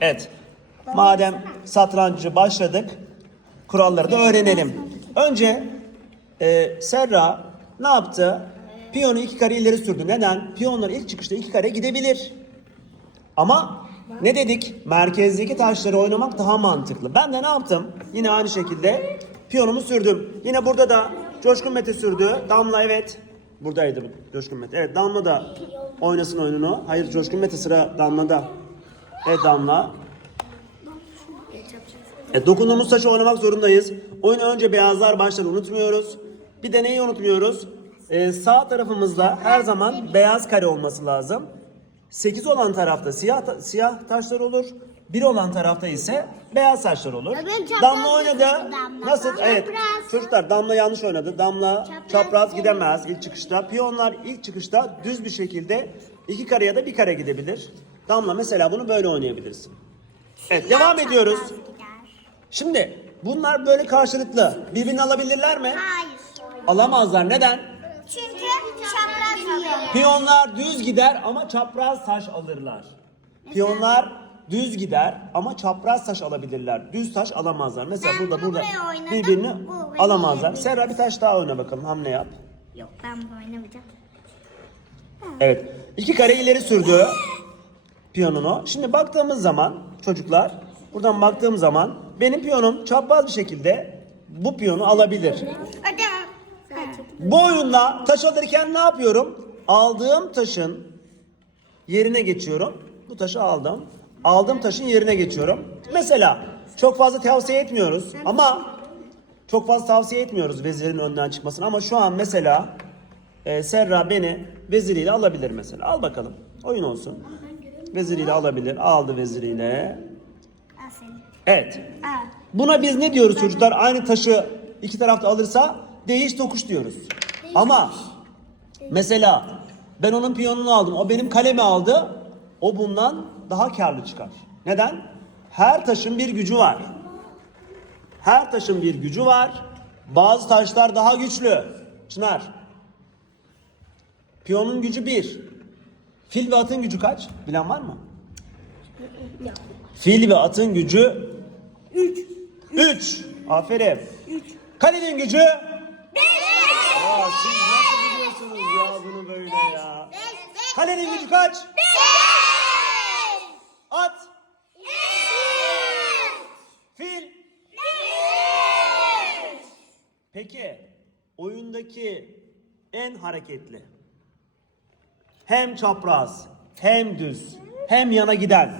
Evet. Madem satrancı başladık, kuralları da öğrenelim. Önce e, Serra ne yaptı? Piyonu iki kare ileri sürdü. Neden? Piyonlar ilk çıkışta iki kare gidebilir. Ama ne dedik? Merkezdeki taşları oynamak daha mantıklı. Ben de ne yaptım? Yine aynı şekilde piyonumu sürdüm. Yine burada da Coşkun Mete sürdü. Damla evet. Buradaydı bu Coşkun Mete. Evet Damla da oynasın oyununu. Hayır Coşkun Mete sıra Damla'da. Evet Damla. E, dokunduğumuz taşı oynamak zorundayız. Oyunu önce beyazlar başlar unutmuyoruz. Bir de neyi unutmuyoruz? E, sağ tarafımızda her zaman beyaz kare olması lazım. 8 olan tarafta siyah ta- siyah taşlar olur. 1 olan tarafta ise beyaz taşlar olur. Damla oynadı. Damla. Nasıl? Çapraz. Evet. Çocuklar Damla yanlış oynadı. Damla Çapraz çapraz gidemez ilk çıkışta. Piyonlar ilk çıkışta düz bir şekilde iki kare ya da bir kare gidebilir. Damla mesela bunu böyle oynayabilirsin. Evet devam ediyoruz. Şimdi bunlar böyle karşılıklı. Birbirini alabilirler mi? Hayır. Alamazlar. Neden? Çünkü çapraz yiyor. Piyonlar düz gider ama çapraz taş alırlar. Piyonlar düz gider ama çapraz taş alabilirler. Düz taş alamazlar. Mesela Ben burada bunu burada buraya oynadım, birbirini bu alamazlar. yedi. Serra bir taş daha oyna bakalım. Hamle yap. Yok ben bunu oynamayacağım. Evet. İki kare ileri sürdü piyanonu. Şimdi baktığımız zaman çocuklar buradan baktığım zaman benim piyonom çapraz bir şekilde bu piyonu alabilir. Bu oyunda taş alırken ne yapıyorum? Aldığım taşın yerine geçiyorum. Bu taşı aldım. Aldığım taşın yerine geçiyorum. Mesela çok fazla tavsiye etmiyoruz ama çok fazla tavsiye etmiyoruz vezirin önden çıkmasını ama şu an mesela e, Serra beni veziriyle alabilir mesela. Al bakalım. Oyun olsun. Veziriyle alabilir. Aldı veziriyle. Evet. Buna biz ne diyoruz çocuklar? Aynı taşı iki tarafta alırsa değiş tokuş diyoruz. Ama mesela ben onun piyonunu aldım. O benim kalemi aldı. O bundan daha karlı çıkar. Neden? Her taşın bir gücü var. Her taşın bir gücü var. Bazı taşlar daha güçlü. Çınar. Piyonun gücü bir. Fil ve atın gücü kaç? Bilen var mı? Fil ve atın gücü 3. 3. Aferin. 3. Kalenin gücü 5. Aa, siz nasıl biliyorsunuz ya bunu böyle ya? Kalenin gücü kaç? At. Fil. Peki oyundaki en hareketli hem çapraz hem düz hem yana giden